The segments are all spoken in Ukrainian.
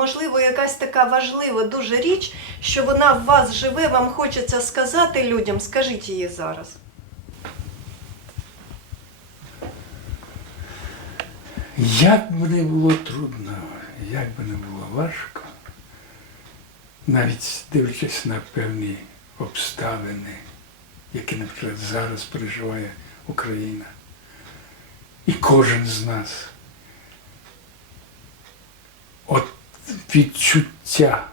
можливо, якась така важлива дуже річ, що вона в вас живе, вам хочеться сказати людям, скажіть її зараз. Як би не було трудно, як би не було важко, навіть дивлячись на певні обставини, які, наприклад, зараз переживає Україна, і кожен з нас, от відчуття,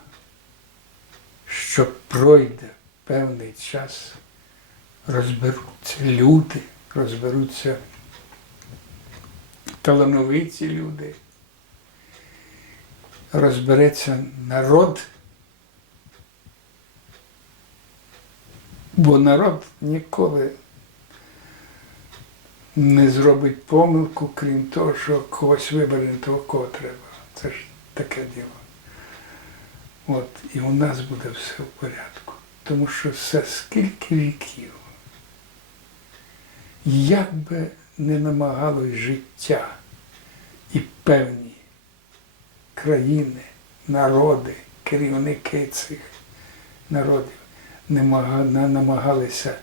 що пройде певний час, розберуться люди, розберуться талановиті люди, розбереться народ, бо народ ніколи не зробить помилку, крім того, що когось вибере того, кого треба. Це ж таке діло. От, і у нас буде все в порядку. Тому що все скільки віків, як би не намагалось життя і певні країни, народи, керівники цих народів намага- намагалися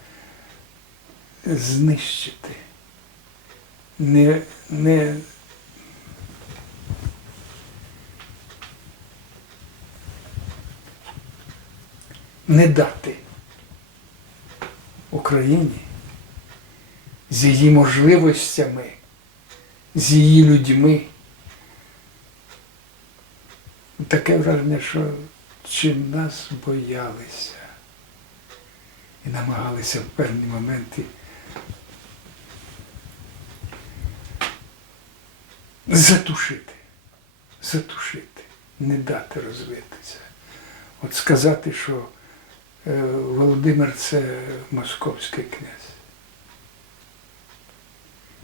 знищити, не, не не дати Україні з її можливостями, з її людьми. Таке враження, що чи нас боялися і намагалися в певні моменти затушити, затушити, не дати розвитися. От сказати, що Володимир це московський князь.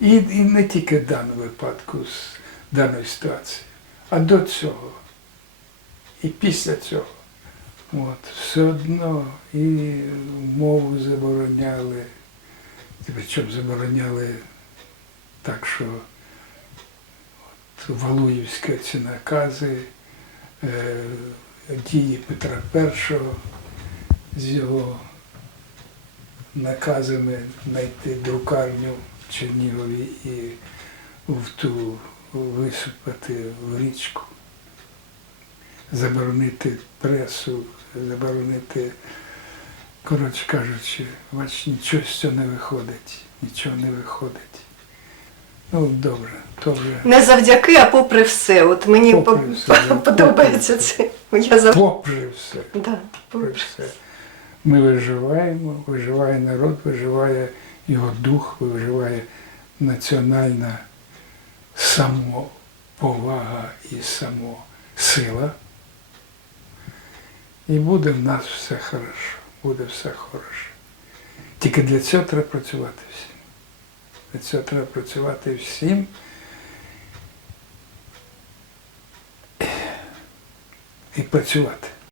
І, і не тільки в даному випадку з даної ситуації, а до цього. І після цього. От, все одно і мову забороняли, причому забороняли так, що от, Валуївські ці накази, е, дії Петра І з його наказами знайти друкарню в Чернігові і в ту висипати в річку, заборонити пресу, заборонити, коротше кажучи, бач, нічого з цього не виходить, нічого не виходить. Ну, добре, то вже Не завдяки, а попри все. От мені Попри все, подобається попри це. Я за... попри все. Да, попри попри. все. Ми виживаємо, виживає народ, виживає його дух, виживає національна самоповага і самосила. І буде в нас все хорошо, буде все хороше. Тільки для цього треба працювати всім. Для цього треба працювати всім. І працювати.